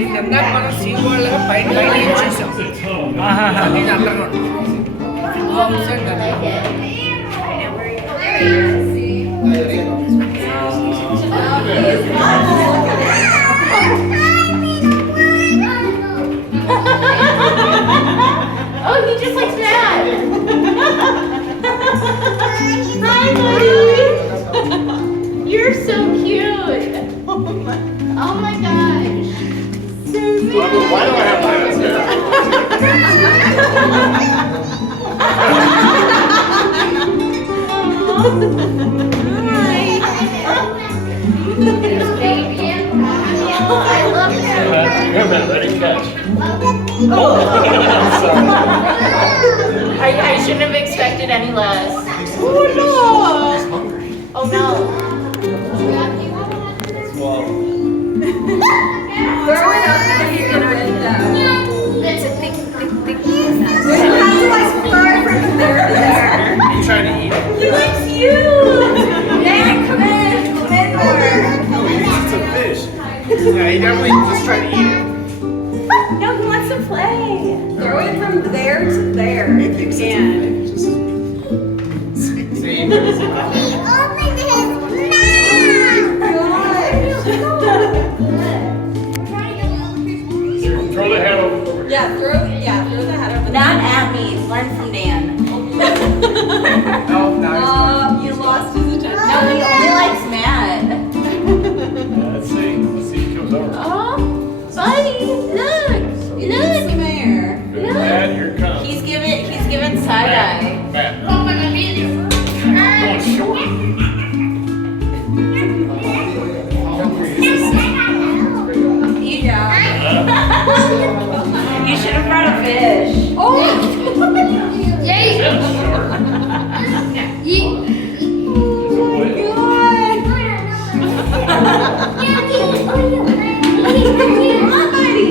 ఈ గంగాకి మనం see world గా పైన పైన ఇచ్చేసాం. ఇది under ground. Oh, he just likes that. Hi, buddy. You're so cute. Oh my gosh. So cute. Why do I have my hands there? Hi. There's baby and I love him. Here, man, ready to catch. I shouldn't have expected any less. Oh no! Oh no! Throw it up and he's gonna eat that. It's a thick. How do I fly from there to there? You trying to eat it? He likes you! Dad, come in! Come in more! No, he eats a fish. Yeah, he definitely just tried to eat it. No, he wants to play. Throw it from there to there if you can. See? Throw the head over. Yeah, throw the hat over. Not at me. Learn from Dan. No, now You lost his attention. No, he only likes Matt. let's see. Let's see if he comes over. Oh, buddy, look, look. Some air. Matt, here it comes. He's given side eye. Matt. Going short. You should have brought a fish. Yay! Short. Come on, buddy.